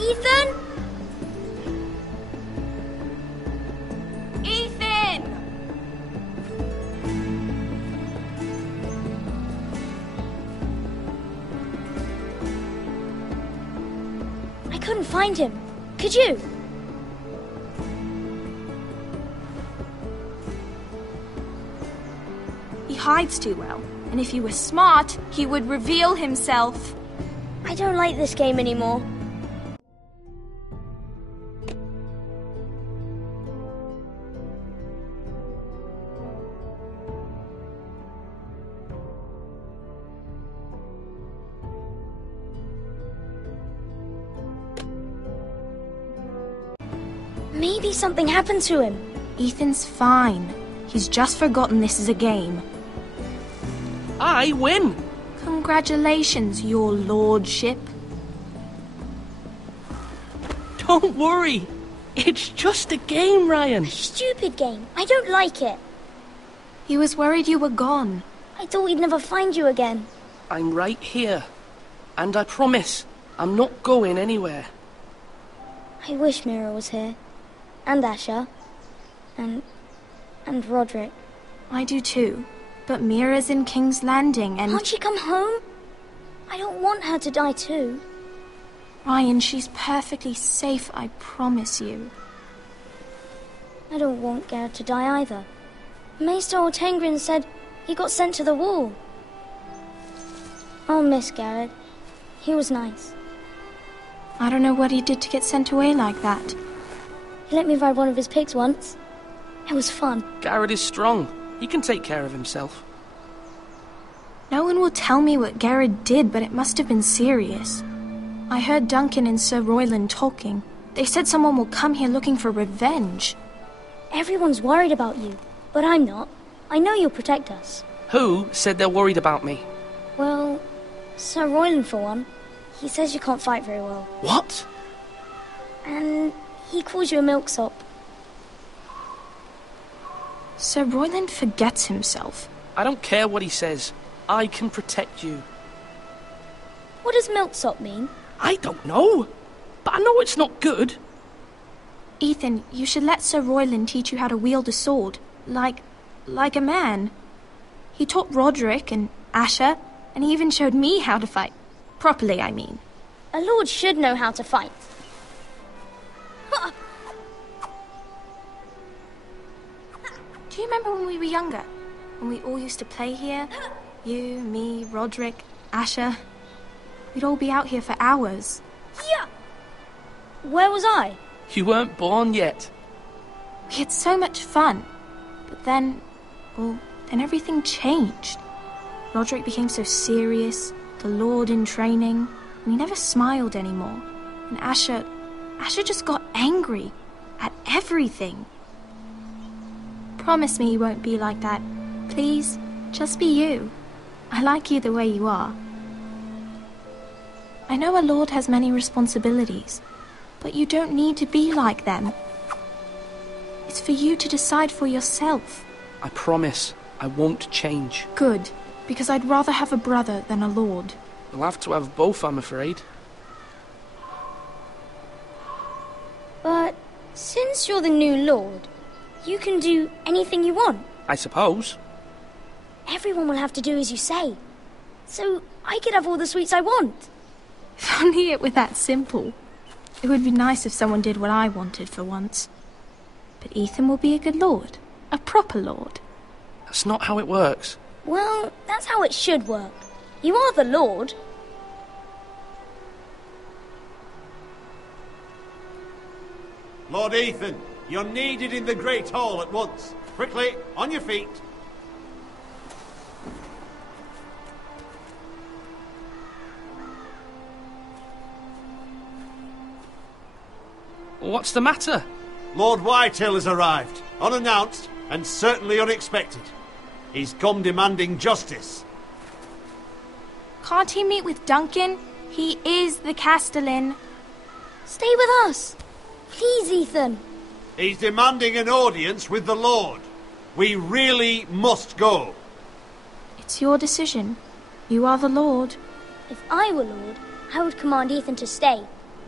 Ethan? Ethan! I couldn't find him. Could you? He hides too well, and if he were smart, he would reveal himself. I don't like this game anymore. Maybe something happened to him. Ethan's fine. He's just forgotten this is a game. I win! Congratulations, your lordship. Don't worry. It's just a game, Ryan. Stupid game. I don't like it. He was worried you were gone. I thought we'd never find you again. I'm right here. And I promise, I'm not going anywhere. I wish Mira was here. And Asher. And Roderick. I do too. But Mira's in King's Landing and... Can't she come home? I don't want her to die too. Ryan, she's perfectly safe, I promise you. I don't want Garrett to die either. Maester Ortengrin said he got sent to the wall. I'll miss Garrett. He was nice. I don't know what he did to get sent away like that. He let me ride one of his pigs once. It was fun. Garrett is strong. He can take care of himself. No one will tell me what Garrett did, but it must have been serious. I heard Duncan and Sir Royland talking. They said someone will come here looking for revenge. Everyone's worried about you, but I'm not. I know you'll protect us. Who said they're worried about me? Well, Sir Royland for one. He says you can't fight very well. What? And he calls you a milksop. Sir Royland forgets himself. I don't care what he says. I can protect you. What does milksop mean? I don't know. But I know it's not good. Ethan, you should let Sir Royland teach you how to wield a sword. Like a man. He taught Roderick and Asher, and he even showed me how to fight. Properly, I mean. A lord should know how to fight. Do you remember when we were younger? When we all used to play here? You, me, Roderick, Asher. We'd all be out here for hours. Yeah. Where was I? You weren't born yet. We had so much fun. But then everything changed. Roderick became so serious, the Lord in training, and he never smiled anymore. And Asher just got angry at everything. Promise me you won't be like that. Please, just be you. I like you the way you are. I know a lord has many responsibilities, but you don't need to be like them. It's for you to decide for yourself. I promise I won't change. Good, because I'd rather have a brother than a lord. We'll have to have both, I'm afraid. But since you're the new lord, you can do anything you want. I suppose. Everyone will have to do as you say. So I could have all the sweets I want. If only it were that simple. It would be nice if someone did what I wanted for once. But Ethan will be a good lord. A proper lord. That's not how it works. Well, that's how it should work. You are the lord. Lord Ethan, you're needed in the Great Hall at once. Quickly, on your feet. What's the matter? Lord Whitehill has arrived, unannounced and certainly unexpected. He's come demanding justice. Can't he meet with Duncan? He is the Castellan. Stay with us. Please, Ethan. He's demanding an audience with the Lord. We really must go. It's your decision. You are the lord. If I were lord, I would command Ethan to stay.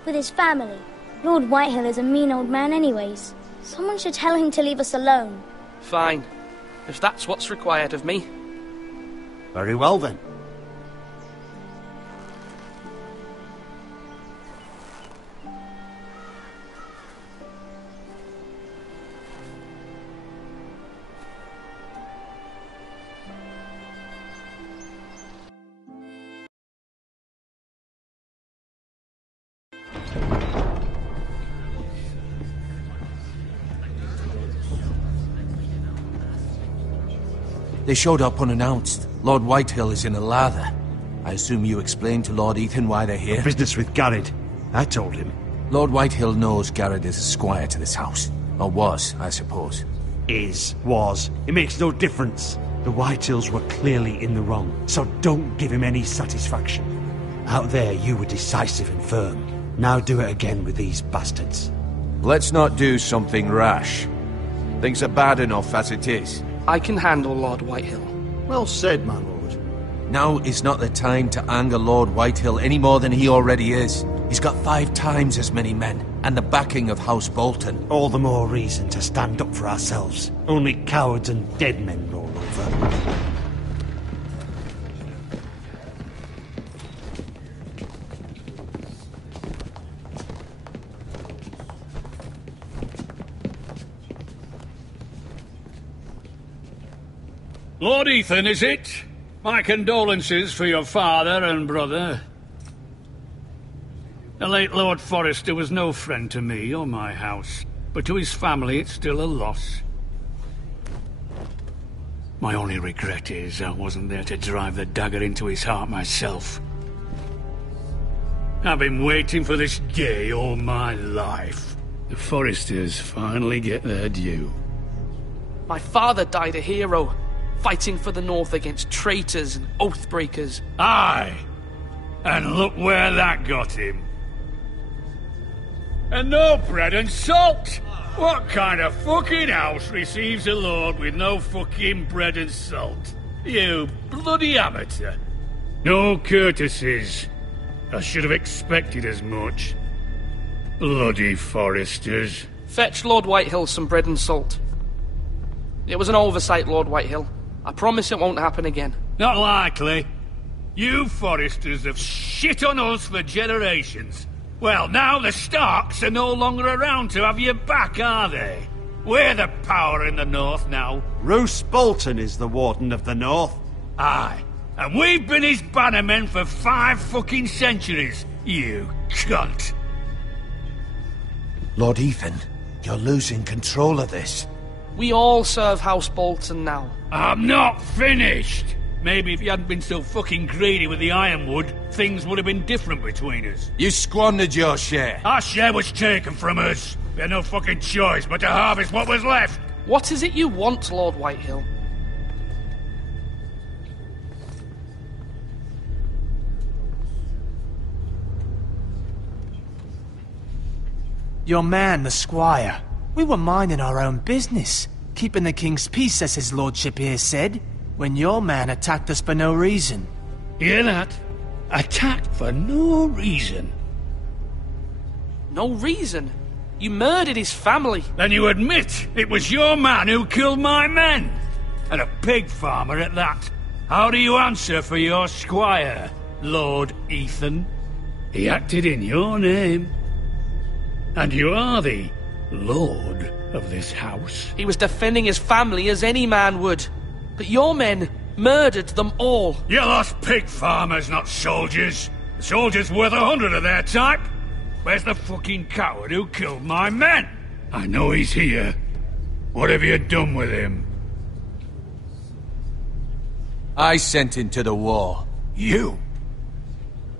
with his family. Lord Whitehill is a mean old man anyways. Someone should tell him to leave us alone. Fine. If that's what's required of me. Very well then. They showed up unannounced. Lord Whitehill is in a lather. I assume you explained to Lord Ethan why they're here? Business with Garrett. I told him. Lord Whitehill knows Garrett is a squire to this house. Or was, I suppose. Was. It makes no difference. The Whitehills were clearly in the wrong, so don't give him any satisfaction. Out there, you were decisive and firm. Now do it again with these bastards. Let's not do something rash. Things are bad enough as it is. I can handle Lord Whitehill. Well said, my lord. Now is not the time to anger Lord Whitehill any more than he already is. He's got 5 times as many men, and the backing of House Bolton. All the more reason to stand up for ourselves. Only cowards and dead men roll over. Lord Ethan, is it? My condolences for your father and brother. The late Lord Forrester was no friend to me or my house, but to his family it's still a loss. My only regret is I wasn't there to drive the dagger into his heart myself. I've been waiting for this day all my life. The Forresters finally get their due. My father died a hero, fighting for the North against traitors and oath-breakers. Aye! And look where that got him. And no bread and salt! What kind of fucking house receives a lord with no fucking bread and salt? You bloody amateur. No courtesies. I should have expected as much. Bloody Forresters. Fetch Lord Whitehill some bread and salt. It was an oversight, Lord Whitehill. I promise it won't happen again. Not likely. You Forresters have shit on us for generations. Well, now the Starks are no longer around to have your back, are they? We're the power in the North now. Roose Bolton is the Warden of the North. Aye. And we've been his bannermen for 5 fucking centuries, you cunt. Lord Ethan, you're losing control of this. We all serve House Bolton now. I'm not finished! Maybe if you hadn't been so fucking greedy with the ironwood, things would have been different between us. You squandered your share. Our share was taken from us. We had no fucking choice but to harvest what was left. What is it you want, Lord Whitehill? Your man, the squire. We were minding our own business, keeping the king's peace, as his lordship here said, when your man attacked us for no reason. Hear that? Attacked for no reason. No reason? You murdered his family. Then you admit it was your man who killed my men. And a pig farmer at that. How do you answer for your squire, Lord Ethan? He acted in your name. And you are the lord of this house. He was defending his family as any man would. But your men murdered them all. You lost pig farmers, not soldiers. The soldiers worth 100 of their type. Where's the fucking coward who killed my men? I know he's here. What have you done with him? I sent him to the war. You?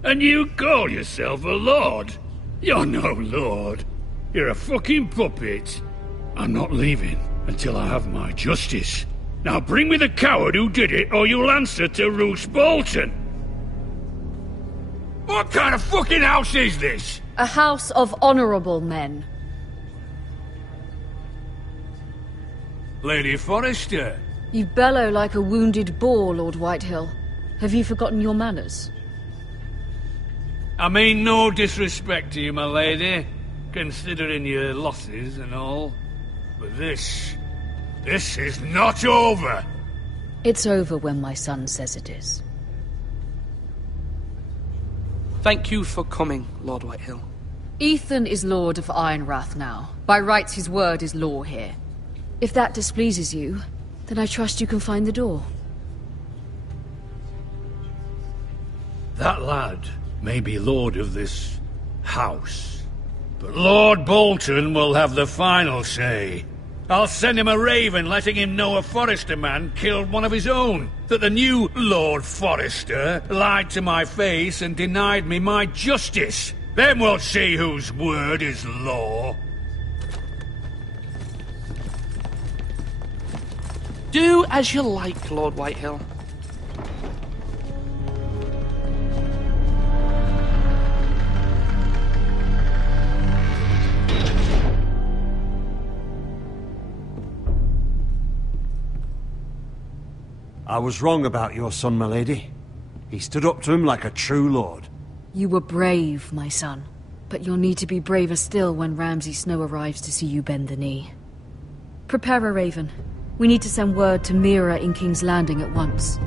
And you call yourself a lord? You're no lord. You're a fucking puppet. I'm not leaving until I have my justice. Now bring me the coward who did it, or you'll answer to Roose Bolton. What kind of fucking house is this? A house of honourable men. Lady Forrester. You bellow like a wounded boar, Lord Whitehill. Have you forgotten your manners? I mean no disrespect to you, my lady, considering your losses and all. But this is not over. It's over when my son says it is. Thank you for coming, Lord Whitehill. Ethan is Lord of Ironrath now. By rights, his word is law here. If that displeases you, then I trust you can find the door. That lad may be lord of this house, but Lord Bolton will have the final say. I'll send him a raven letting him know a Forrester man killed one of his own, that the new Lord Forrester lied to my face and denied me my justice. Then we'll see whose word is law. Do as you like, Lord Whitehill. I was wrong about your son, my lady. He stood up to him like a true lord. You were brave, my son. But you'll need to be braver still when Ramsay Snow arrives to see you bend the knee. Prepare a raven. We need to send word to Mira in King's Landing at once.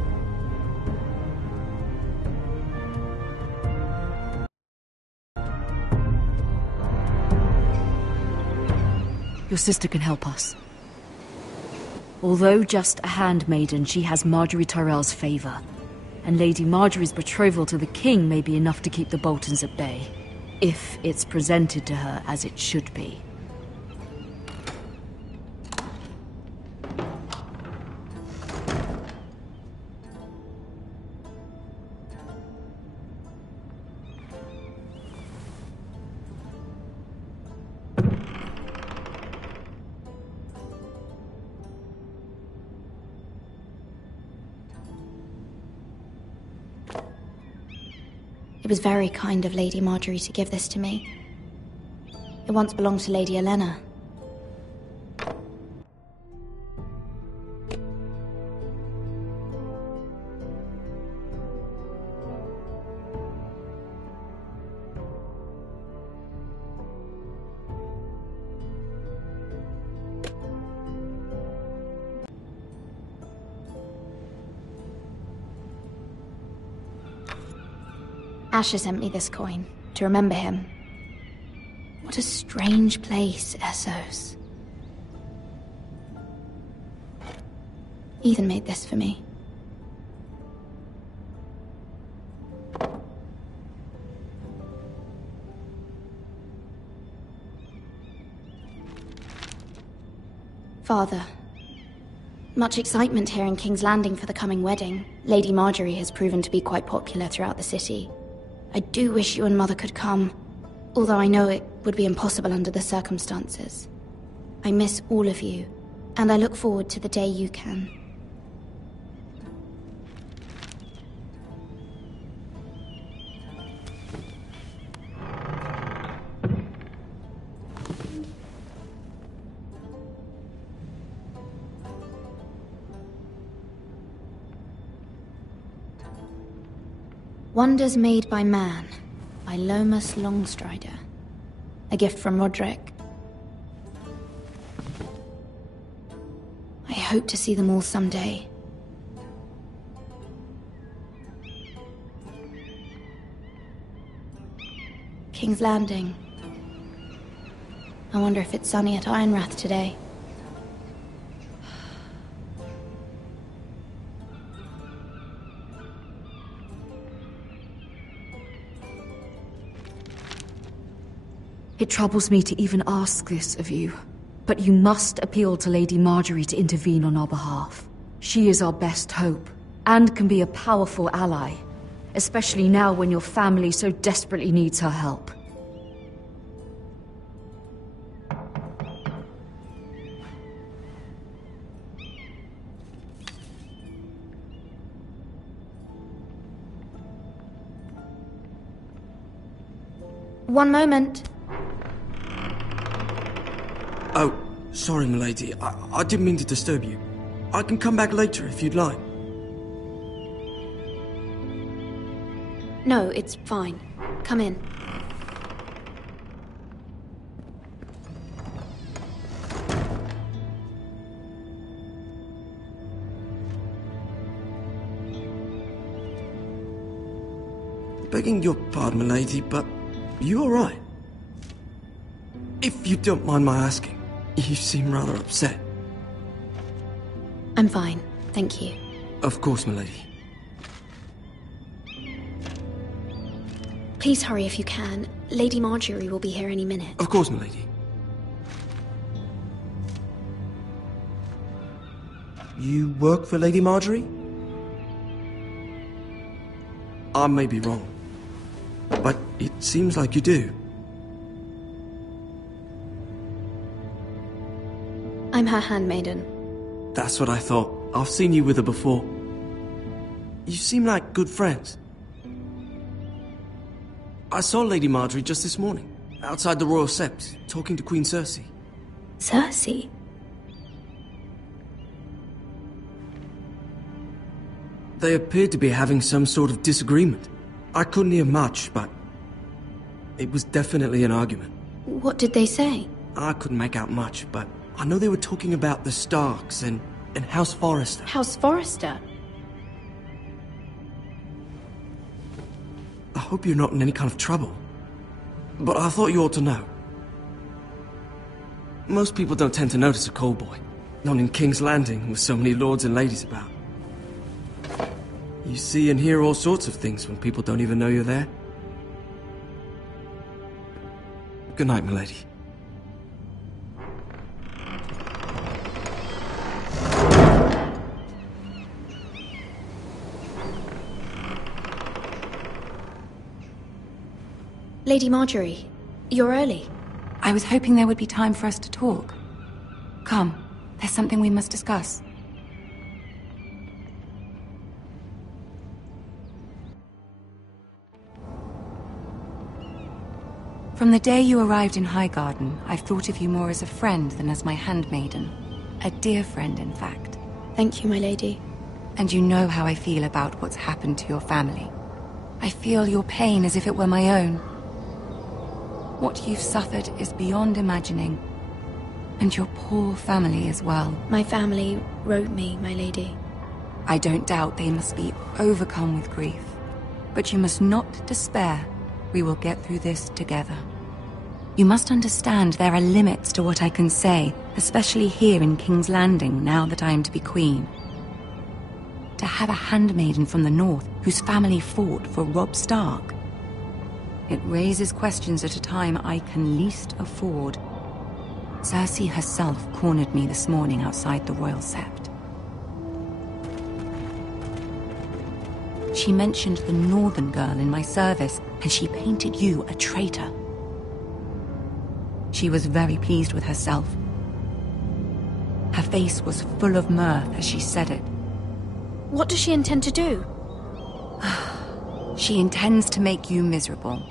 Your sister can help us. Although just a handmaiden, she has Marjorie Tyrell's favor. And Lady Marjorie's betrothal to the king may be enough to keep the Boltons at bay. If it's presented to her as it should be. It was very kind of Lady Marjorie to give this to me. It once belonged to Lady Olenna. Asher sent me this coin, to remember him. What a strange place, Essos. Ethan made this for me. Father, much excitement here in King's Landing for the coming wedding. Lady Marjorie has proven to be quite popular throughout the city. I do wish you and Mother could come, although I know it would be impossible under the circumstances. I miss all of you, and I look forward to the day you can. Wonders Made by Man, by Lomas Longstrider. A gift from Roderick. I hope to see them all someday. King's Landing. I wonder if it's sunny at Ironrath today. It troubles me to even ask this of you, but you must appeal to Lady Marjorie to intervene on our behalf. She is our best hope, and can be a powerful ally, especially now when your family so desperately needs her help. One moment. Oh, sorry, milady. I didn't mean to disturb you. I can come back later if you'd like. No, it's fine. Come in. Begging your pardon, milady, but you alright? If you don't mind my asking, you seem rather upset. I'm fine, thank you. Of course, milady. Please hurry if you can. Lady Marjorie will be here any minute. Of course, milady. You work for Lady Marjorie? I may be wrong, but it seems like you do. I'm her handmaiden. That's what I thought. I've seen you with her before. You seem like good friends. I saw Lady Marjorie just this morning, outside the Royal Sept, talking to Queen Cersei. Cersei? They appeared to be having some sort of disagreement. I couldn't hear much, but it was definitely an argument. What did they say? I couldn't make out much, but I know they were talking about the Starks and House Forrester. House Forrester? I hope you're not in any kind of trouble, but I thought you ought to know. Most people don't tend to notice a callboy, not in King's Landing with so many lords and ladies about. You see and hear all sorts of things when people don't even know you're there. Good night, milady. Lady Marjorie, you're early. I was hoping there would be time for us to talk. Come, there's something we must discuss. From the day you arrived in Highgarden, I've thought of you more as a friend than as my handmaiden. A dear friend, in fact. Thank you, my lady. And you know how I feel about what's happened to your family. I feel your pain as if it were my own. What you've suffered is beyond imagining. And your poor family as well. My family wrote me, my lady. I don't doubt they must be overcome with grief. But you must not despair. We will get through this together. You must understand there are limits to what I can say, especially here in King's Landing, now that I am to be queen. To have a handmaiden from the north whose family fought for Robb Stark. It raises questions at a time I can least afford. Cersei herself cornered me this morning outside the Royal Sept. She mentioned the northern girl in my service, and she painted you a traitor. She was very pleased with herself. Her face was full of mirth as she said it. What does she intend to do? She intends to make you miserable,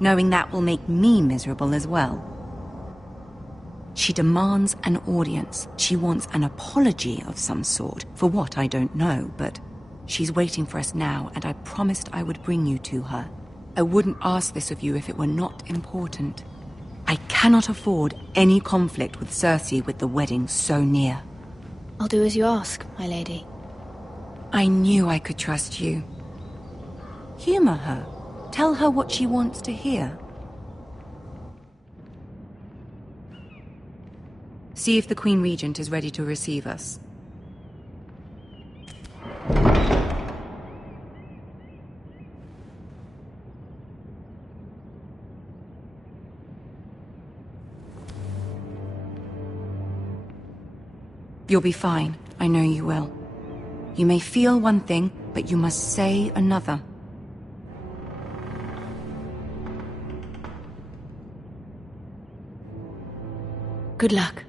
knowing that will make me miserable as well. She demands an audience. She wants an apology of some sort, for what I don't know, but she's waiting for us now, and I promised I would bring you to her. I wouldn't ask this of you if it were not important. I cannot afford any conflict with Cersei with the wedding so near. I'll do as you ask, my lady. I knew I could trust you. Humor her. Tell her what she wants to hear. See if the Queen Regent is ready to receive us. You'll be fine. I know you will. You may feel one thing, but you must say another. Good luck.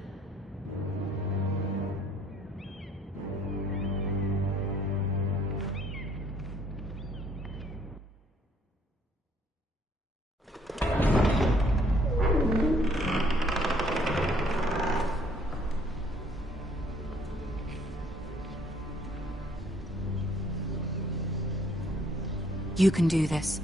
You can do this.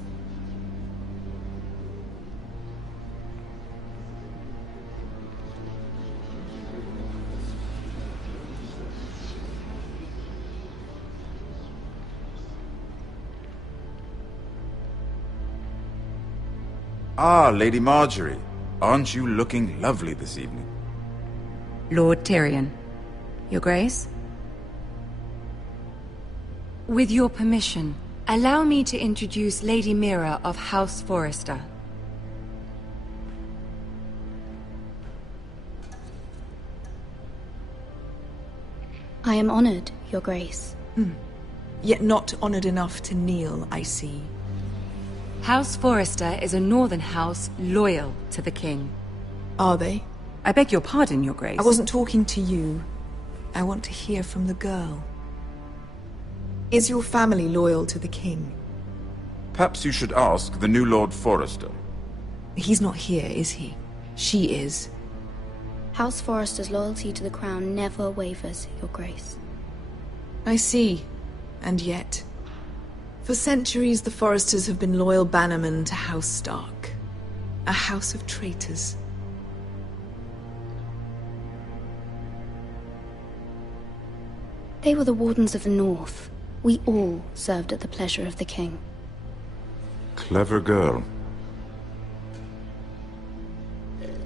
Ah, Lady Marjorie. Aren't you looking lovely this evening? Lord Tyrion. Your Grace? With your permission, allow me to introduce Lady Mira of House Forrester. I am honored, Your Grace. Yet not honored enough to kneel, I see. House Forrester is a northern house loyal to the king. Are they? I beg your pardon, Your Grace. I wasn't talking to you. I want to hear from the girl. Is your family loyal to the king? Perhaps you should ask the new Lord Forrester. He's not here, is he? She is. House Forrester's loyalty to the crown never wavers, Your Grace. I see. And yet... For centuries, the Forresters have been loyal bannermen to House Stark. A house of traitors. They were the Wardens of the North. We all served at the pleasure of the king. Clever girl.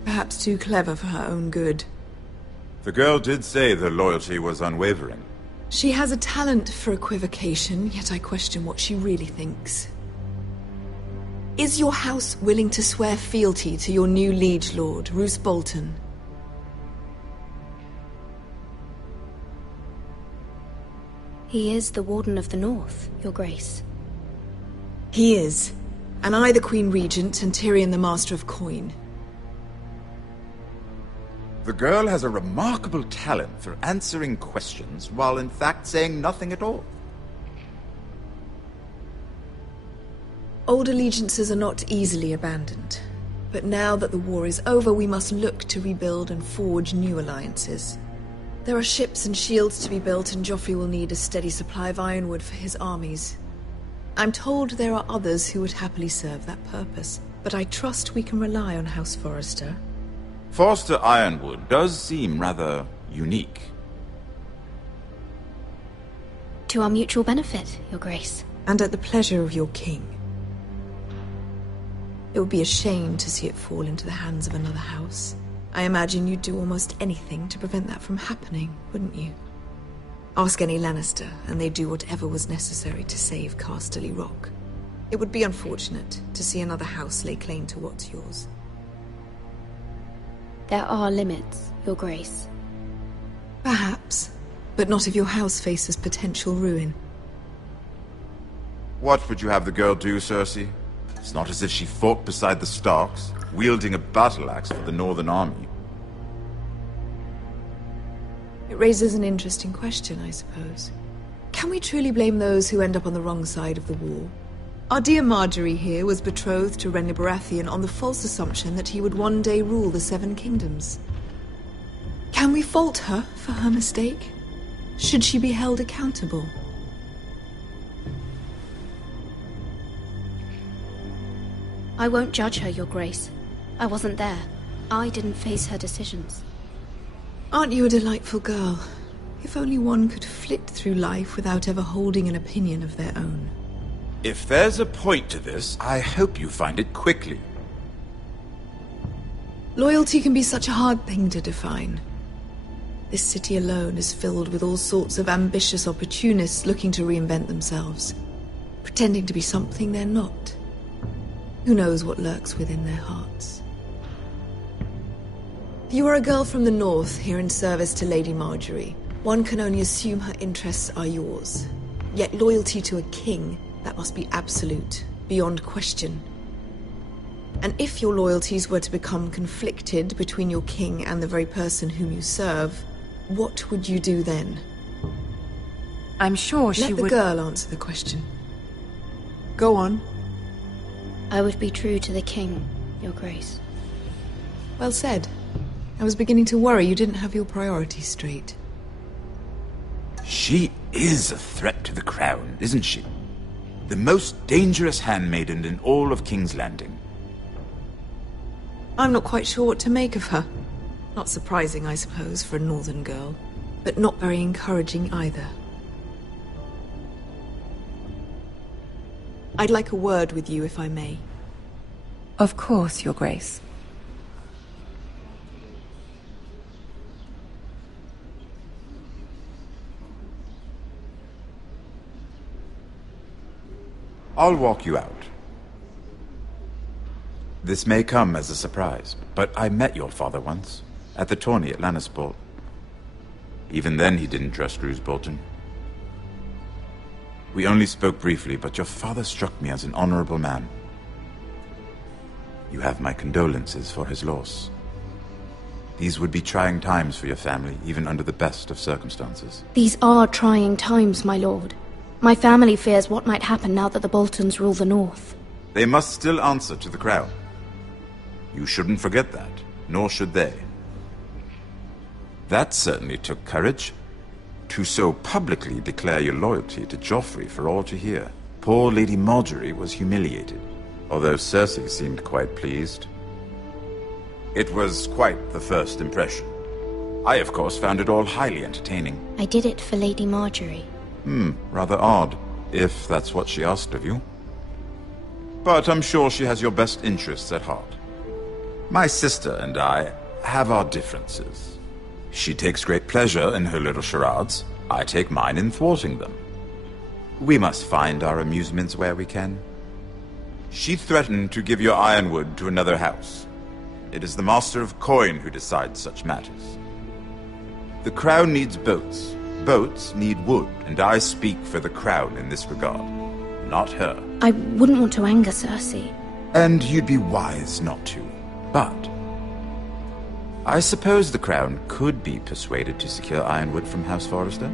Perhaps too clever for her own good. The girl did say their loyalty was unwavering. She has a talent for equivocation, yet I question what she really thinks. Is your house willing to swear fealty to your new liege lord, Roose Bolton? He is the Warden of the North, Your Grace. He is. And I the Queen Regent, and Tyrion the Master of Coin. The girl has a remarkable talent for answering questions while in fact saying nothing at all. Old allegiances are not easily abandoned. But now that the war is over, we must look to rebuild and forge new alliances. There are ships and shields to be built, and Joffrey will need a steady supply of ironwood for his armies. I'm told there are others who would happily serve that purpose, but I trust we can rely on House Forrester. Forster Ironwood does seem rather unique. To our mutual benefit, Your Grace. And at the pleasure of your king. It would be a shame to see it fall into the hands of another house. I imagine you'd do almost anything to prevent that from happening, wouldn't you? Ask any Lannister, and they'd do whatever was necessary to save Casterly Rock. It would be unfortunate to see another house lay claim to what's yours. There are limits, Your Grace. Perhaps, but not if your house faces potential ruin. What would you have the girl do, Cersei? It's not as if she fought beside the Starks, wielding a battle axe for the Northern Army. It raises an interesting question, I suppose. Can we truly blame those who end up on the wrong side of the war? Our dear Marjorie here was betrothed to Renly Baratheon on the false assumption that he would one day rule the Seven Kingdoms. Can we fault her for her mistake? Should she be held accountable? I won't judge her, Your Grace. I wasn't there. I didn't face her decisions. Aren't you a delightful girl? If only one could flit through life without ever holding an opinion of their own. If there's a point to this, I hope you find it quickly. Loyalty can be such a hard thing to define. This city alone is filled with all sorts of ambitious opportunists looking to reinvent themselves, pretending to be something they're not. Who knows what lurks within their hearts? You are a girl from the north, here in service to Lady Marjorie. One can only assume her interests are yours. Yet loyalty to a king, that must be absolute, beyond question. And if your loyalties were to become conflicted between your king and the very person whom you serve, what would you do then? I'm sure she would... Let the girl answer the question. Go on. I would be true to the king, Your Grace. Well said. I was beginning to worry you didn't have your priorities straight. She is a threat to the crown, isn't she? The most dangerous handmaiden in all of King's Landing. I'm not quite sure what to make of her. Not surprising, I suppose, for a northern girl, but not very encouraging either. I'd like a word with you, if I may. Of course, Your Grace. I'll walk you out. This may come as a surprise, but I met your father once, at the tourney at Lannisport. Even then he didn't trust Roose Bolton. We only spoke briefly, but your father struck me as an honorable man. You have my condolences for his loss. These would be trying times for your family, even under the best of circumstances. These are trying times, my lord. My family fears what might happen now that the Boltons rule the North. They must still answer to the crown. You shouldn't forget that, nor should they. That certainly took courage. To so publicly declare your loyalty to Joffrey for all to hear. Poor Lady Margaery was humiliated, although Cersei seemed quite pleased. It was quite the first impression. I, of course, found it all highly entertaining. I did it for Lady Margaery. Rather odd, if that's what she asked of you. But I'm sure she has your best interests at heart. My sister and I have our differences. She takes great pleasure in her little charades. I take mine in thwarting them. We must find our amusements where we can. She threatened to give your ironwood to another house. It is the Master of Coin who decides such matters. The crown needs boats. Boats need wood, and I speak for the crown in this regard, not her. I wouldn't want to anger Cersei. And you'd be wise not to. But I suppose the crown could be persuaded to secure ironwood from House Forrester.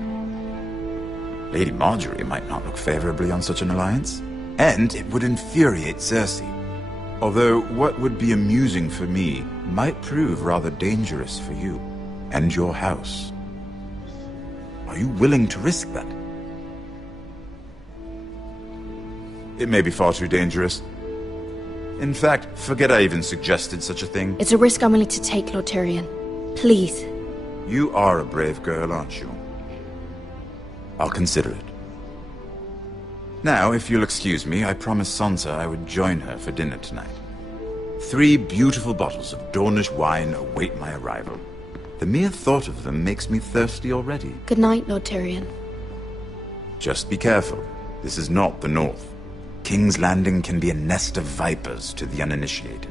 Lady Margaery might not look favorably on such an alliance, and it would infuriate Cersei. Although what would be amusing for me might prove rather dangerous for you and your house. Are you willing to risk that? It may be far too dangerous. In fact, forget I even suggested such a thing. It's a risk I'm willing to take, Lord Tyrion. Please. You are a brave girl, aren't you? I'll consider it. Now, if you'll excuse me, I promised Sansa I would join her for dinner tonight. 3 beautiful bottles of Dornish wine await my arrival. The mere thought of them makes me thirsty already. Good night, Lord Tyrion. Just be careful. This is not the North. King's Landing can be a nest of vipers to the uninitiated.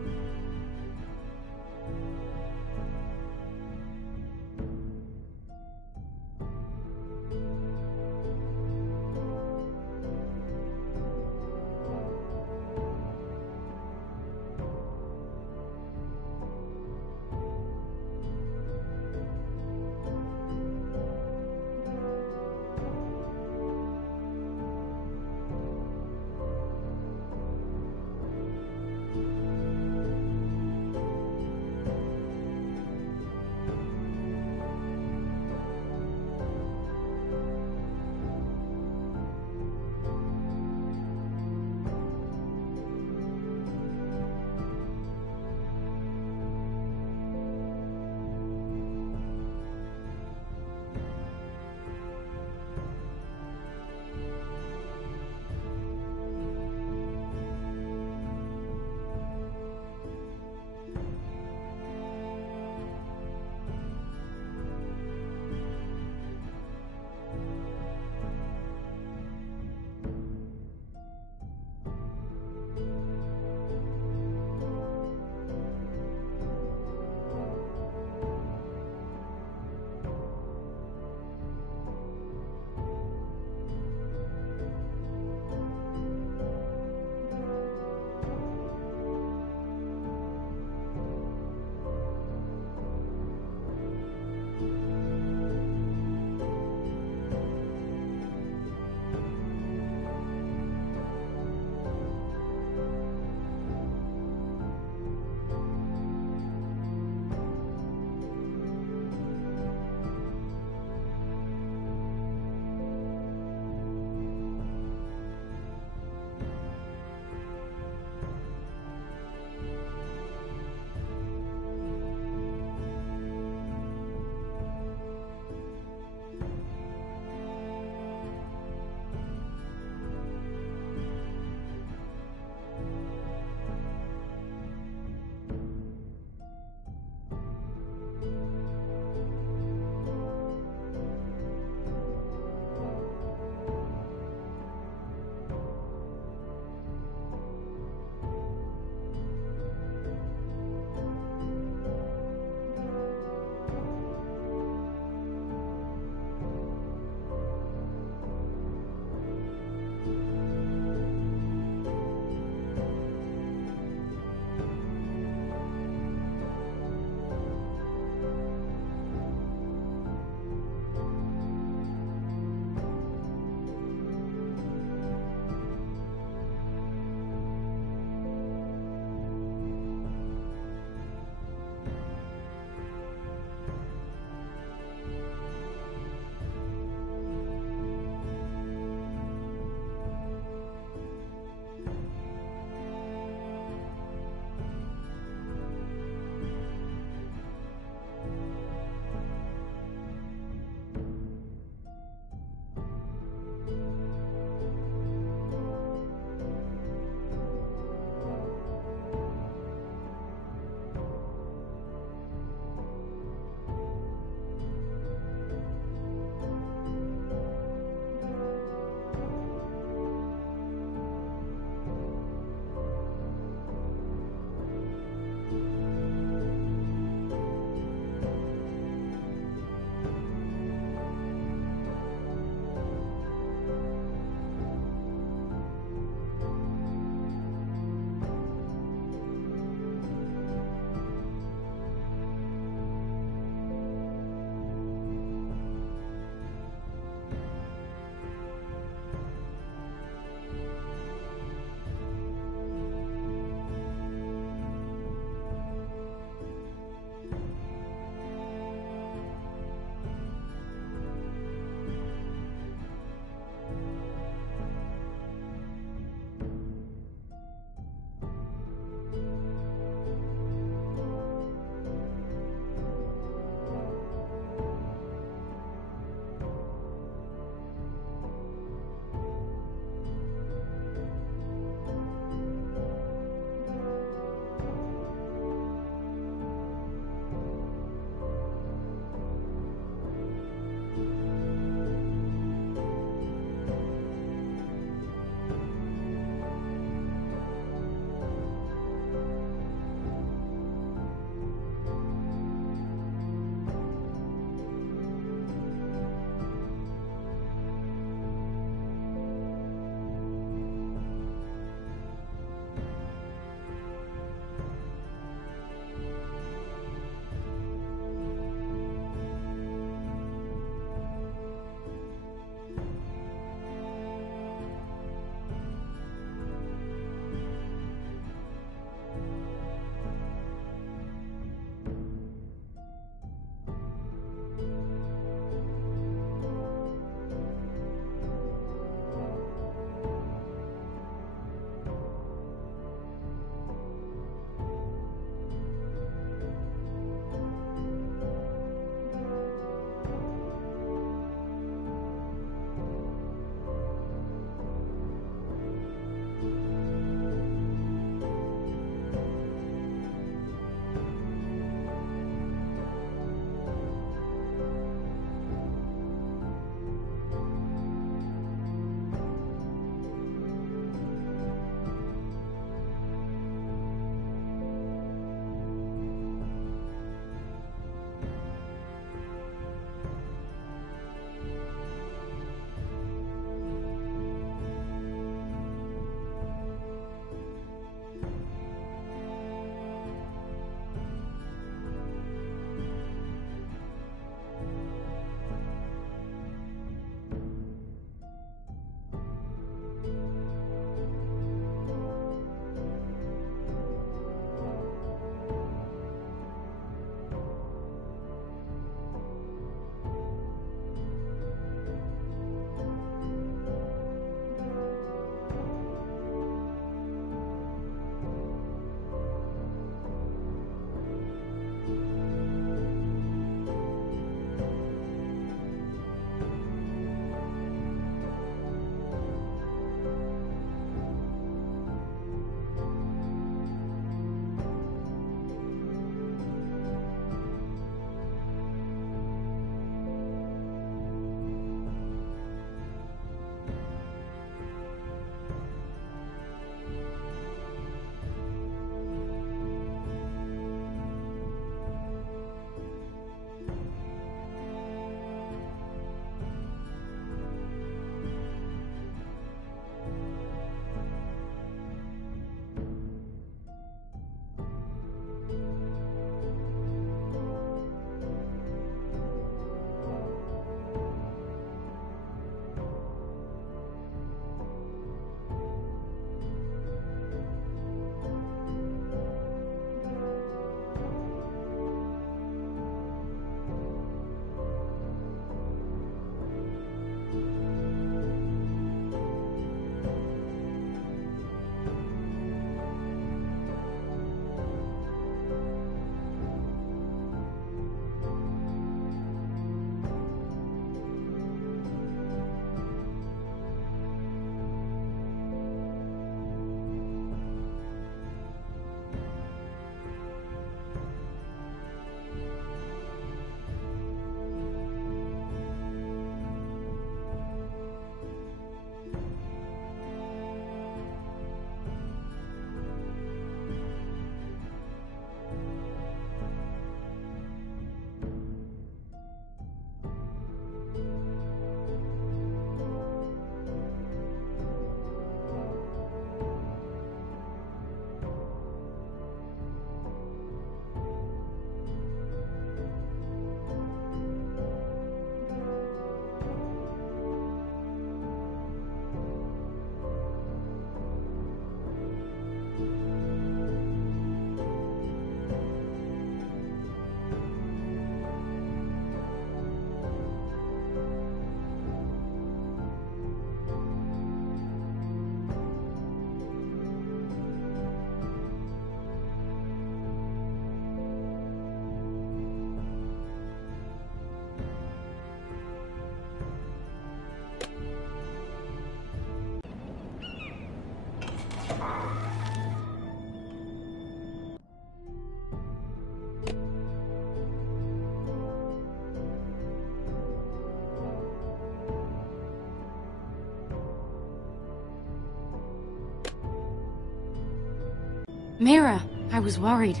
Mira, I was worried.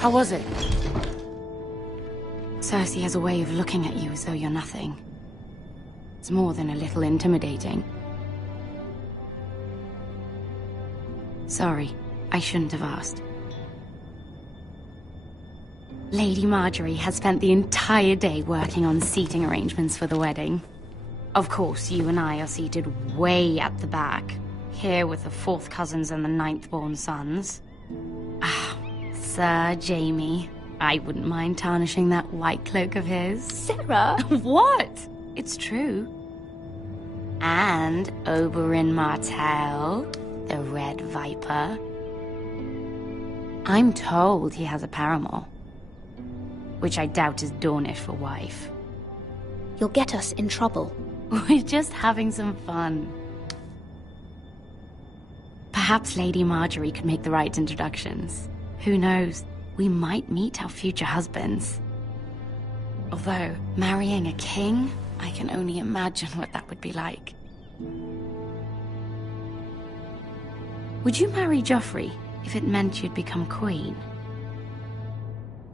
How was it? Cersei has a way of looking at you as though you're nothing. It's more than a little intimidating. Sorry, I shouldn't have asked. Lady Margaery has spent the entire day working on seating arrangements for the wedding. Of course, you and I are seated way at the back, here with the 4th cousins and the 9th-born sons. Ah, Sir Jaime. I wouldn't mind tarnishing that white cloak of his. Sarah! What? It's true. And Oberyn Martell, the Red Viper. I'm told he has a paramour, which I doubt is Dornish for wife. You'll get us in trouble. We're just having some fun. Perhaps Lady Margaery could make the right introductions. Who knows? We might meet our future husbands. Although, marrying a king, I can only imagine what that would be like. Would you marry Joffrey if it meant you'd become queen?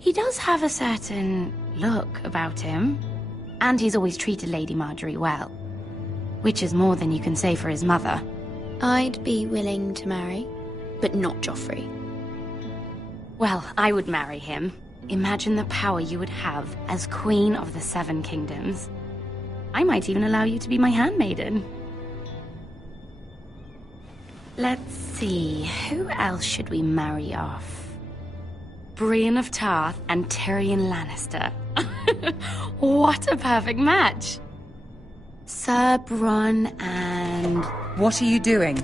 He does have a certain look about him, and he's always treated Lady Margaery well, which is more than you can say for his mother. I'd be willing to marry, but not Joffrey. Well, I would marry him. Imagine the power you would have as Queen of the 7 Kingdoms. I might even allow you to be my handmaiden. Let's see, who else should we marry off? Brienne of Tarth and Tyrion Lannister. What a perfect match! Sir Bronn and... What are you doing?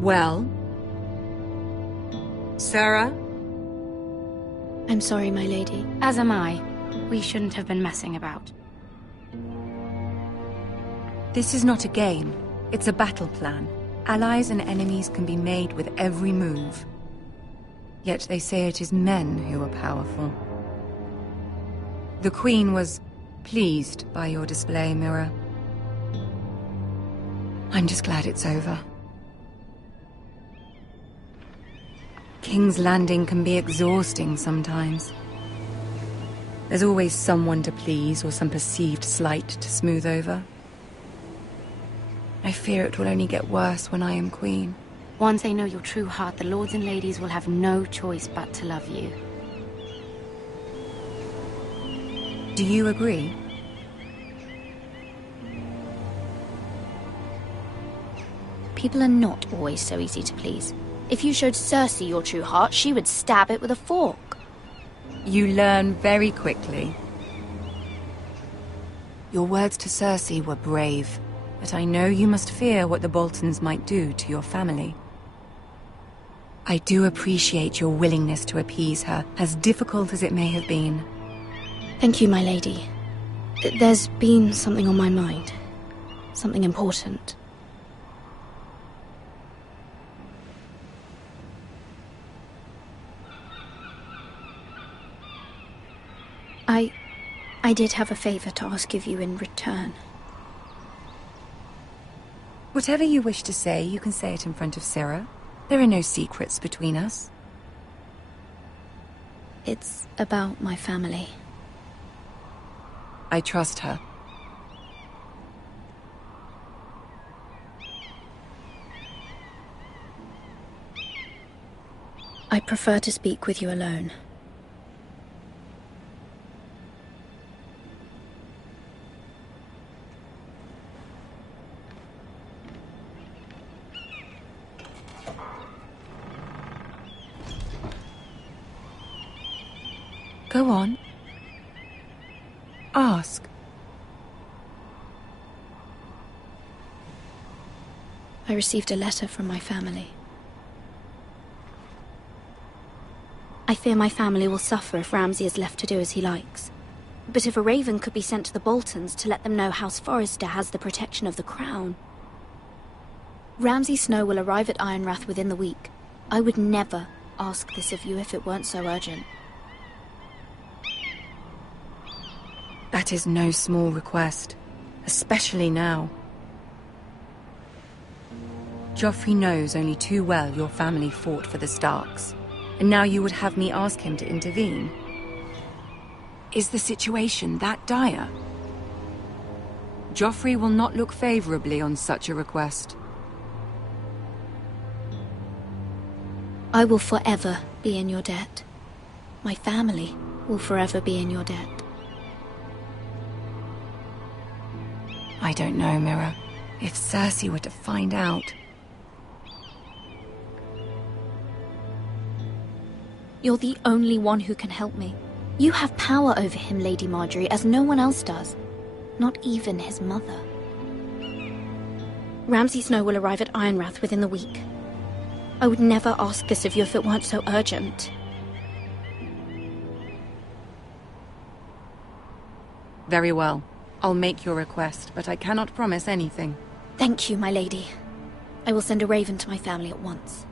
Well? Sarah? I'm sorry, my lady. As am I. We shouldn't have been messing about. This is not a game. It's a battle plan. Allies and enemies can be made with every move. Yet they say it is men who are powerful. The Queen was pleased by your display, Mira. I'm just glad it's over. King's Landing can be exhausting sometimes. There's always someone to please or some perceived slight to smooth over. I fear it will only get worse when I am queen. Once they know your true heart, the lords and ladies will have no choice but to love you. Do you agree? People are not always so easy to please. If you showed Cersei your true heart, she would stab it with a fork. You learn very quickly. Your words to Cersei were brave, but I know you must fear what the Boltons might do to your family. I do appreciate your willingness to appease her, as difficult as it may have been. Thank you, my lady. There's been something on my mind. Something important. I did have a favor to ask of you in return. Whatever you wish to say, you can say it in front of Sarah. There are no secrets between us. It's about my family. I trust her. I prefer to speak with you alone. Go on. Ask. I received a letter from my family. I fear my family will suffer if Ramsay is left to do as he likes. But if a raven could be sent to the Boltons to let them know House Forrester has the protection of the crown. Ramsay Snow will arrive at Ironrath within the week. I would never ask this of you if it weren't so urgent. That is no small request, especially now. Joffrey knows only too well your family fought for the Starks, and now you would have me ask him to intervene. Is the situation that dire? Joffrey will not look favorably on such a request. I will forever be in your debt. My family will forever be in your debt. I don't know, Mira. If Cersei were to find out... You're the only one who can help me. You have power over him, Lady Margaery, as no one else does. Not even his mother. Ramsay Snow will arrive at Ironrath within the week. I would never ask this of you if it weren't so urgent. Very well. I'll make your request, but I cannot promise anything. Thank you, my lady. I will send a raven to my family at once.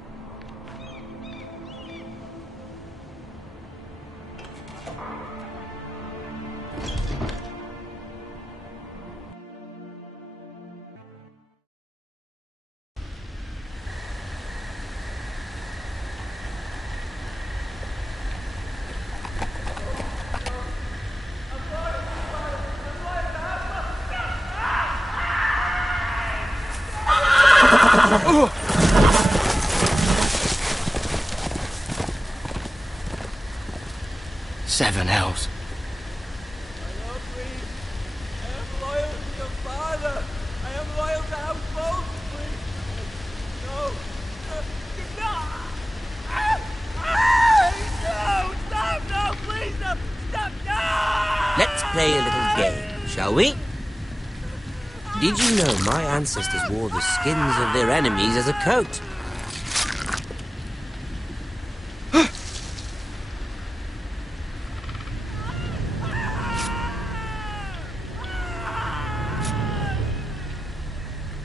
Seven hells. Let's play a little game, shall we? Did you know my ancestors wore the skins of their enemies as a coat?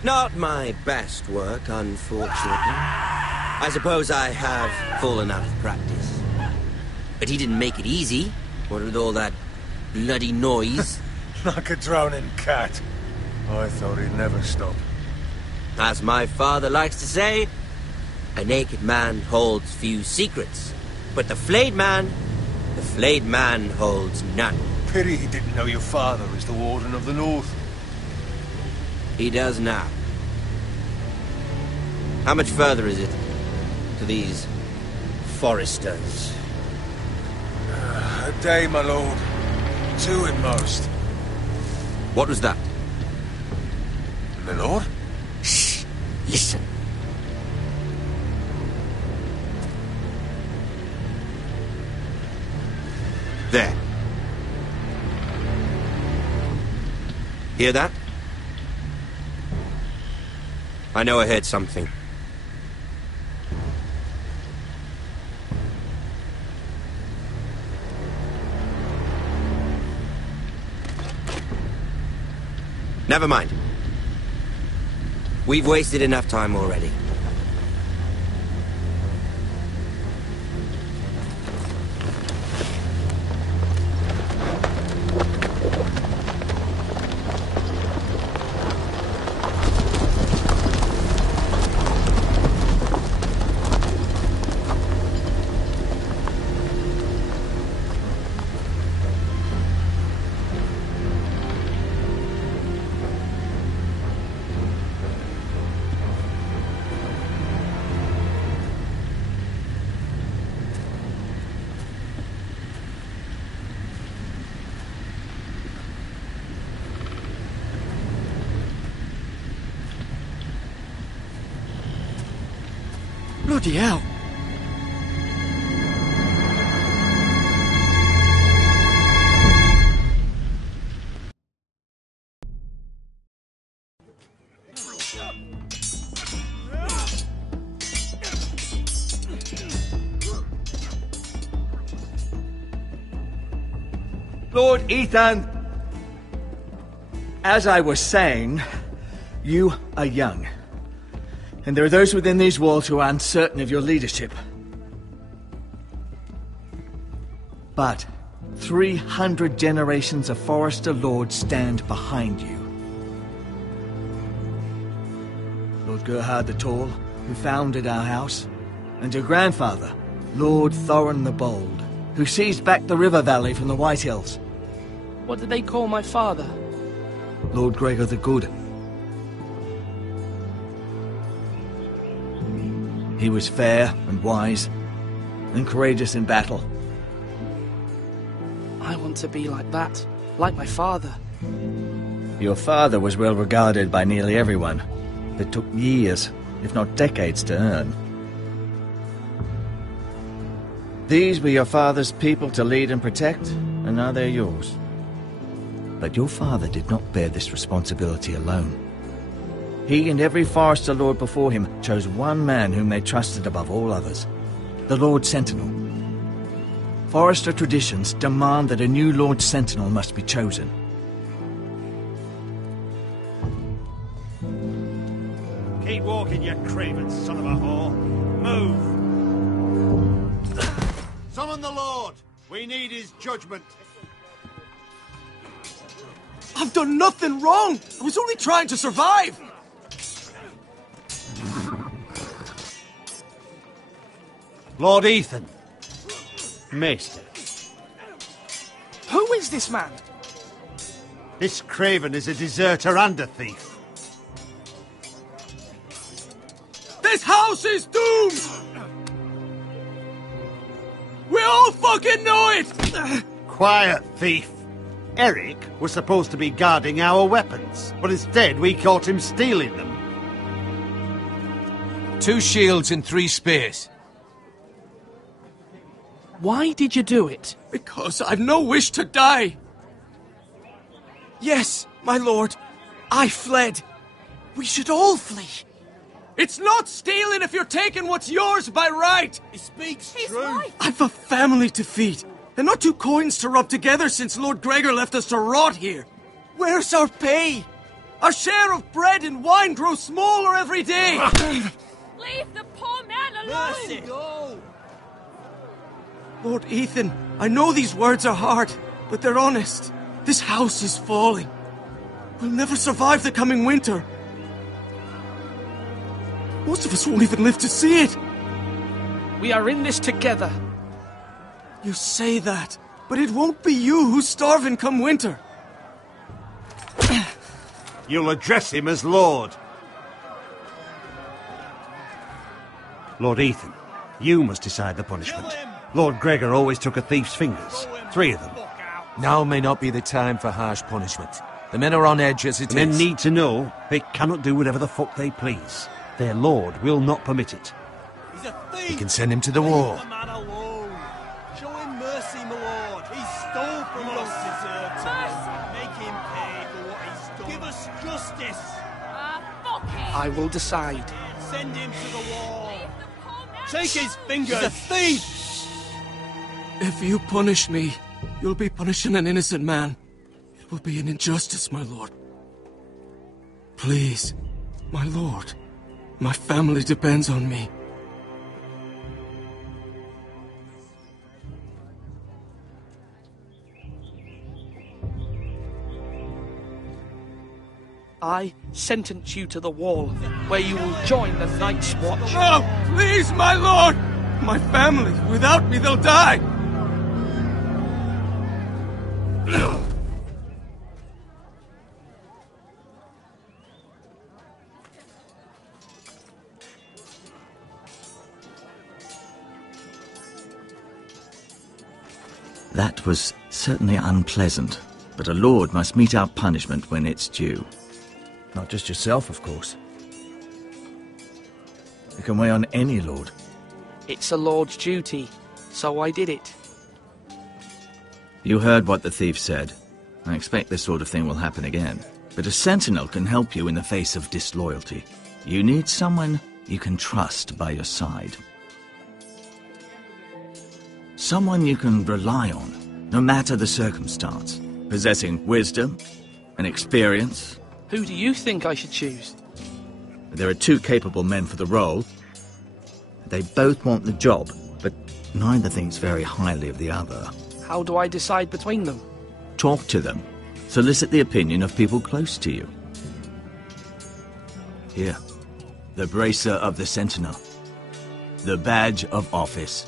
Not my best work, unfortunately. I suppose I have fallen out of practice. But he didn't make it easy, what with all that bloody noise. Like a droning cat. I thought he'd never stop. As my father likes to say, a naked man holds few secrets. But the flayed man holds none. Pity he didn't know your father is the Warden of the North. He does now. How much further is it to these foresters? A day, my lord. 2 at most. What was that? My lord? Shh! Listen. There. Hear that? I know I heard something. Never mind. We've wasted enough time already. Bloody hell. Lord Ethan, as I was saying, you are young. And there are those within these walls who are uncertain of your leadership. But 300 generations of Forester Lords stand behind you. Lord Gerhard the Tall, who founded our house, and your grandfather, Lord Thorin the Bold, who seized back the river valley from the White Hills. What did they call my father? Lord Gregor the Good. He was fair and wise, and courageous in battle. I want to be like that, like my father. Your father was well regarded by nearly everyone, but took years, if not decades, to earn. These were your father's people to lead and protect, and now they're yours. But your father did not bear this responsibility alone. He and every Forester Lord before him chose one man whom they trusted above all others, the Lord Sentinel. Forester traditions demand that a new Lord Sentinel must be chosen. Keep walking, you craven son of a whore. Move! Summon the Lord! We need his judgment. I've done nothing wrong! I was only trying to survive! Lord Ethan. Maester. Who is this man? This craven is a deserter and a thief. This house is doomed! We all fucking know it! Quiet, thief. Eric was supposed to be guarding our weapons, but instead we caught him stealing them. 2 shields and 3 spears. Why did you do it? Because I've no wish to die. Yes, my lord, I fled. We should all flee. It's not stealing if you're taking what's yours by right. He speaks true. I've a family to feed, and not 2 coins to rub together since Lord Gregor left us to rot here. Where's our pay? Our share of bread and wine grows smaller every day. Leave the poor man alone! Mercy, go! Lord Ethan, I know these words are hard, but they're honest. This house is falling. We'll never survive the coming winter. Most of us won't even live to see it. We are in this together. You say that, but it won't be you who's starving come winter. You'll address him as Lord. Lord Ethan, you must decide the punishment. Lord Gregor always took a thief's fingers. 3 of them. Now may not be the time for harsh punishment. The men are on edge as it is. The men need to know they cannot do whatever the fuck they please. Their lord will not permit it. He's a thief! We can send him to the wall. Leave the man alone. Show him mercy, my lord. He stole from us. Mercy! Make him pay for what he stole. Give us justice. Fuck it! I will decide. Send him to the wall. Take his fingers. He's a thief! If you punish me, you'll be punishing an innocent man. It will be an injustice, my lord. Please, my lord. My family depends on me. I sentence you to the wall, where you will join the Night's Watch. No! Please, my lord! My family, without me, they'll die! That was certainly unpleasant, but a lord must mete out punishment when it's due. Not just yourself, of course. You can weigh on any lord. It's a lord's duty, so I did it. You heard what the thief said. I expect this sort of thing will happen again. But a sentinel can help you in the face of disloyalty. You need someone you can trust by your side. Someone you can rely on, no matter the circumstance. Possessing wisdom and experience. Who do you think I should choose? There are 2 capable men for the role. They both want the job, but neither thinks very highly of the other. How do I decide between them? Talk to them. Solicit the opinion of people close to you. Here, The Bracer of the Sentinel. The Badge of Office.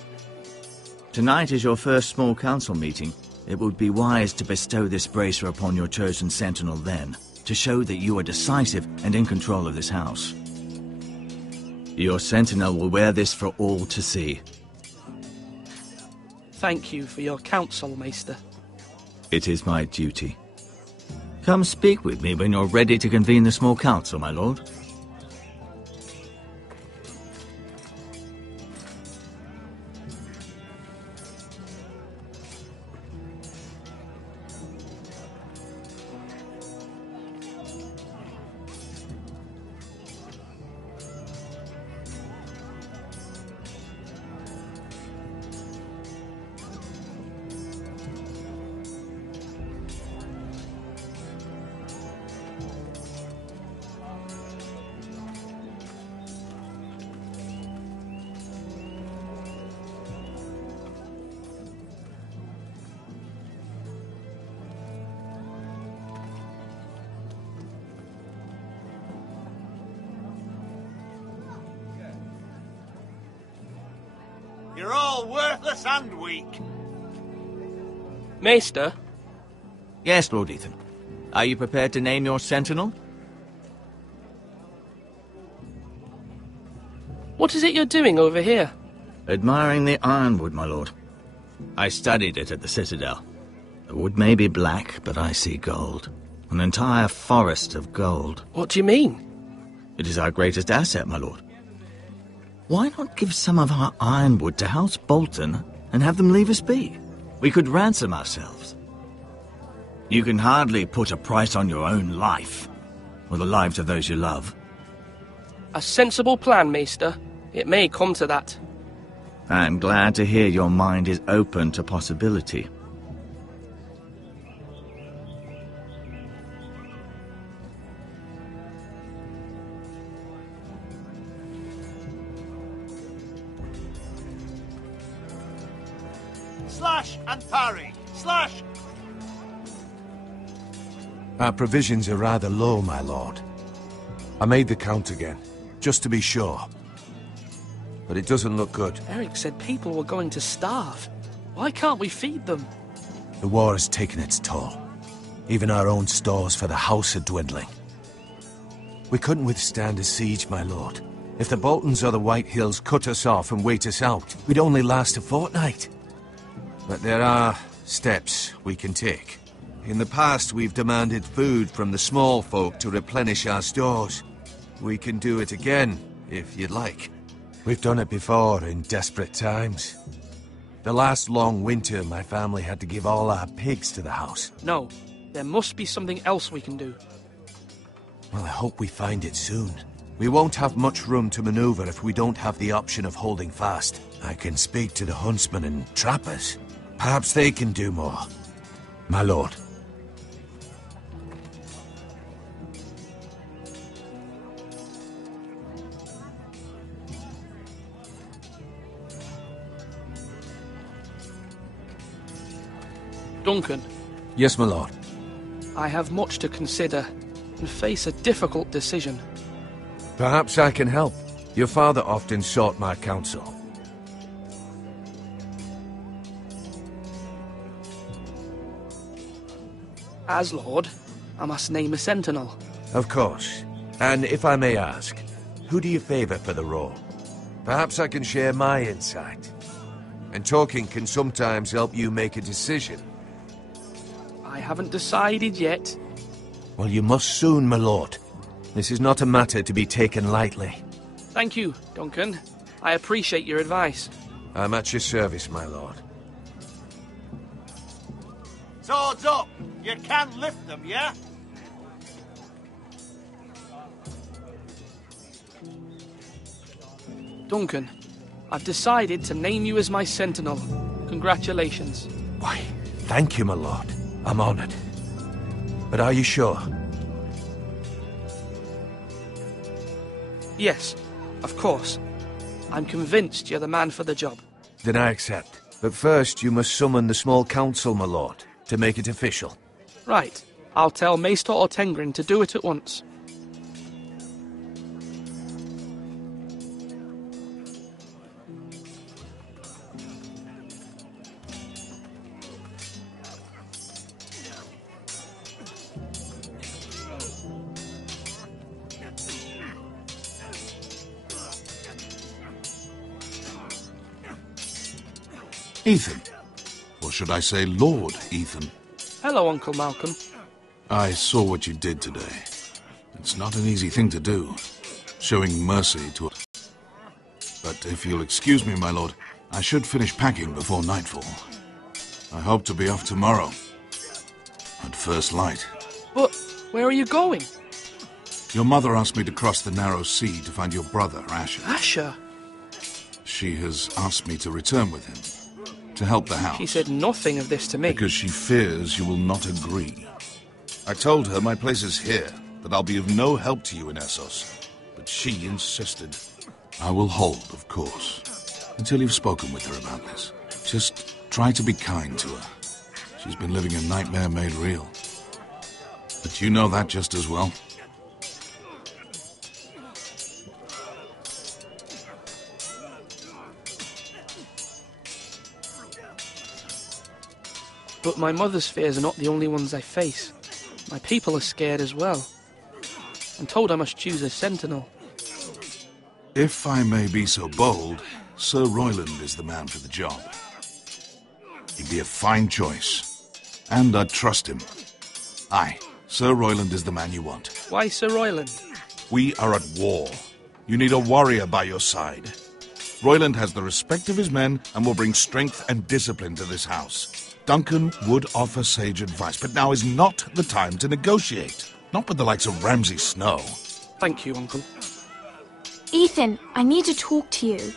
Tonight is your first small council meeting. It would be wise to bestow this bracer upon your chosen sentinel then, to show that you are decisive and in control of this house. Your sentinel will wear this for all to see. Thank you for your counsel, Maester. It is my duty. Come speak with me when you're ready to convene the small council, my lord. You're all worthless and weak. Maester? Yes, Lord Ethan. Are you prepared to name your sentinel? What is it you're doing over here? Admiring the ironwood, my lord. I studied it at the Citadel. The wood may be black, but I see gold. An entire forest of gold. What do you mean? It is our greatest asset, my lord. Why not give some of our ironwood to House Bolton and have them leave us be? We could ransom ourselves. You can hardly put a price on your own life, or the lives of those you love. A sensible plan, Maester. It may come to that. I'm glad to hear your mind is open to possibility. Slash and parry! Slash! Our provisions are rather low, my lord. I made the count again, just to be sure. But it doesn't look good. Eric said people were going to starve. Why can't we feed them? The war has taken its toll. Even our own stores for the house are dwindling. We couldn't withstand a siege, my lord. If the Boltons or the White Hills cut us off and wait us out, we'd only last a fortnight. But there are steps we can take. In the past, we've demanded food from the small folk to replenish our stores. We can do it again, if you'd like. We've done it before in desperate times. The last long winter, my family had to give all our pigs to the house. No, there must be something else we can do. Well, I hope we find it soon. We won't have much room to maneuver if we don't have the option of holding fast. I can speak to the huntsmen and trappers. Perhaps they can do more. My lord. Duncan. Yes, my lord. I have much to consider and face a difficult decision. Perhaps I can help. Your father often sought my counsel. As Lord, I must name a sentinel. Of course. And if I may ask, who do you favor for the role? Perhaps I can share my insight. And talking can sometimes help you make a decision. I haven't decided yet. Well, you must soon, my lord. This is not a matter to be taken lightly. Thank you, Duncan. I appreciate your advice. I'm at your service, my lord. Swords up! You can lift them, yeah? Duncan, I've decided to name you as my sentinel. Congratulations. Why, thank you, my lord. I'm honored. But are you sure? Yes, of course. I'm convinced you're the man for the job. Then I accept. But first, you must summon the small council, my lord, to make it official. Right. I'll tell Maester Ortengrin to do it at once. Ethan. Or should I say Lord Ethan? Hello, Uncle Malcolm. I saw what you did today. It's not an easy thing to do, showing mercy to a... But if you'll excuse me, my lord, I should finish packing before nightfall. I hope to be off tomorrow, at first light. But where are you going? Your mother asked me to cross the narrow sea to find your brother, Asher. Asher? She has asked me to return with him, to help the house. She said nothing of this to me. Because she fears you will not agree. I told her my place is here, that I'll be of no help to you in Essos. But she insisted. I will hold, of course, until you've spoken with her about this. Just try to be kind to her. She's been living a nightmare made real. But you know that just as well. But my mother's fears are not the only ones I face. My people are scared as well. I'm told I must choose a sentinel. If I may be so bold, Sir Royland is the man for the job. He'd be a fine choice. And I'd trust him. Aye, Sir Royland is the man you want. Why Sir Royland? We are at war. You need a warrior by your side. Royland has the respect of his men and will bring strength and discipline to this house. Duncan would offer sage advice, but now is not the time to negotiate. Not with the likes of Ramsay Snow. Thank you, Uncle. Ethan, I need to talk to you.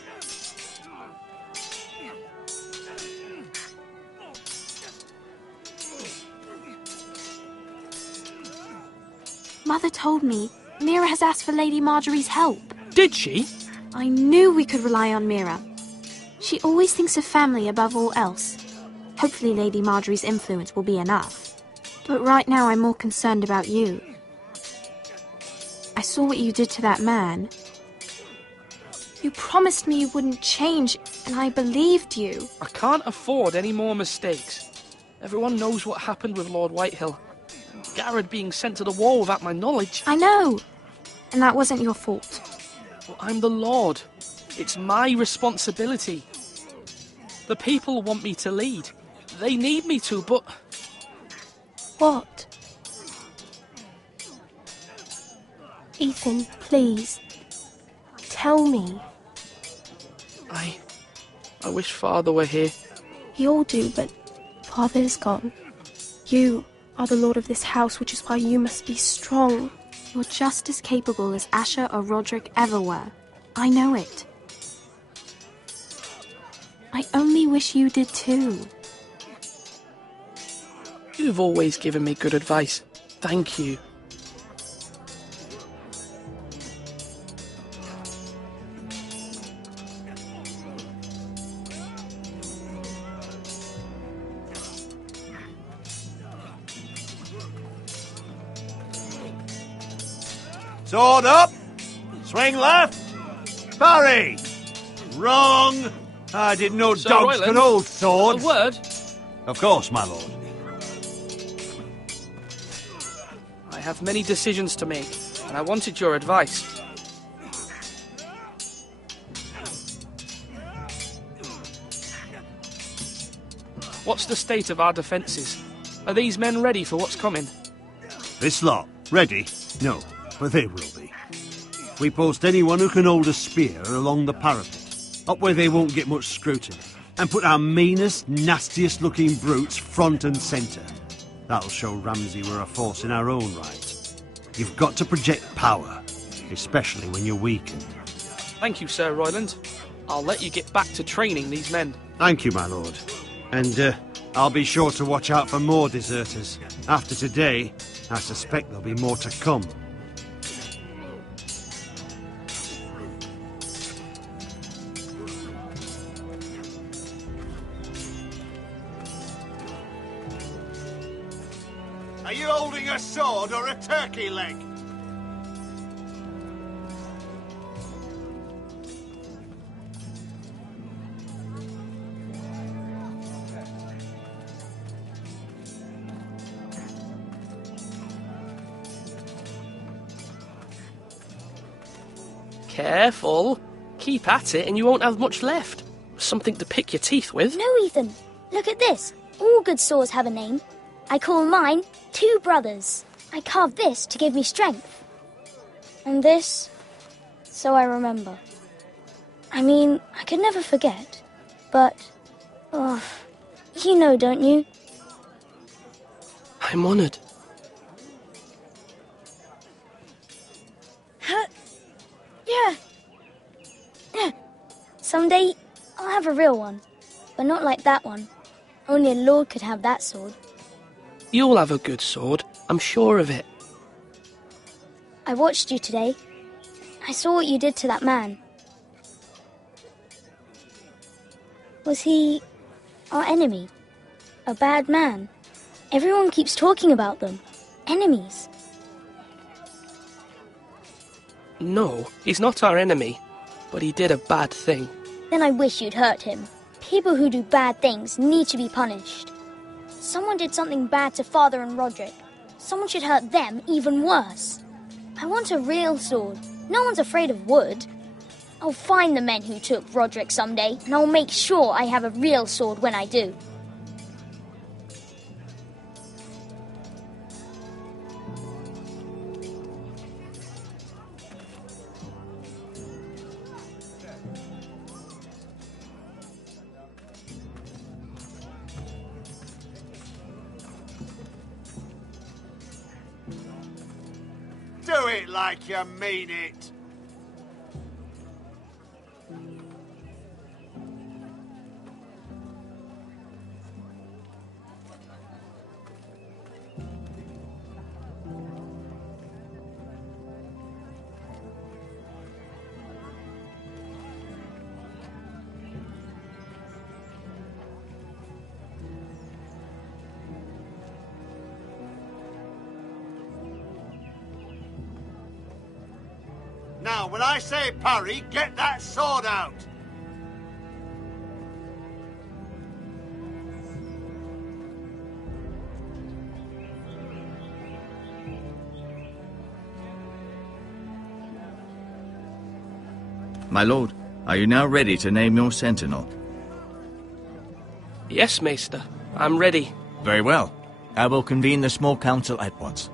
Mother told me Mira has asked for Lady Marjorie's help. Did she? I knew we could rely on Mira. She always thinks of family above all else. Hopefully Lady Marjorie's influence will be enough. But right now I'm more concerned about you. I saw what you did to that man. You promised me you wouldn't change, and I believed you. I can't afford any more mistakes. Everyone knows what happened with Lord Whitehill. Garrett being sent to the war without my knowledge. I know. And that wasn't your fault. Well, I'm the Lord. It's my responsibility. The people want me to lead. They need me to, but... What? Ethan, please. Tell me. I wish Father were here. You all do, but Father is gone. You are the lord of this house, which is why you must be strong. You're just as capable as Asher or Roderick ever were. I know it. I only wish you did too. You've always given me good advice. Thank you. Sword up! Swing left! Parry! Wrong! I didn't know Sir dogs Royland, could hold swords. A word? Of course, my lord. I have many decisions to make, and I wanted your advice. What's the state of our defences? Are these men ready for what's coming? This lot, ready? No, but they will be. We post anyone who can hold a spear along the parapet, up where they won't get much scrutiny, and put our meanest, nastiest looking brutes front and centre. That'll show Ramsay we're a force in our own right. You've got to project power, especially when you're weakened. Thank you, Sir Royland. I'll let you get back to training these men. Thank you, my lord. And I'll be sure to watch out for more deserters. After today, I suspect there'll be more to come. Are you holding a sword or a turkey leg? Careful. Keep at it and you won't have much left. something to pick your teeth with. No, Ethan. Look at this. All good swords have a name. I call mine Two Brothers. I carved this to give me strength. And this, so I remember. I mean, I could never forget. But, you know, don't you? I'm honored. Yeah. Someday, I'll have a real one. But not like that one. Only a lord could have that sword. You'll have a good sword, I'm sure of it. I watched you today. I saw what you did to that man. Was he our enemy? A bad man? Everyone keeps talking about them. Enemies. No, he's not our enemy, but he did a bad thing. Then I wish you'd hurt him. People who do bad things need to be punished. Someone did something bad to Father and Roderick. Someone should hurt them even worse. I want a real sword. No one's afraid of wood. I'll find the men who took Roderick someday, and I'll make sure I have a real sword when I do. Do it like you mean it. Now, when I say parry, get that sword out! My lord, are you now ready to name your sentinel? Yes, Maester. I'm ready. Very well. I will convene the small council at once.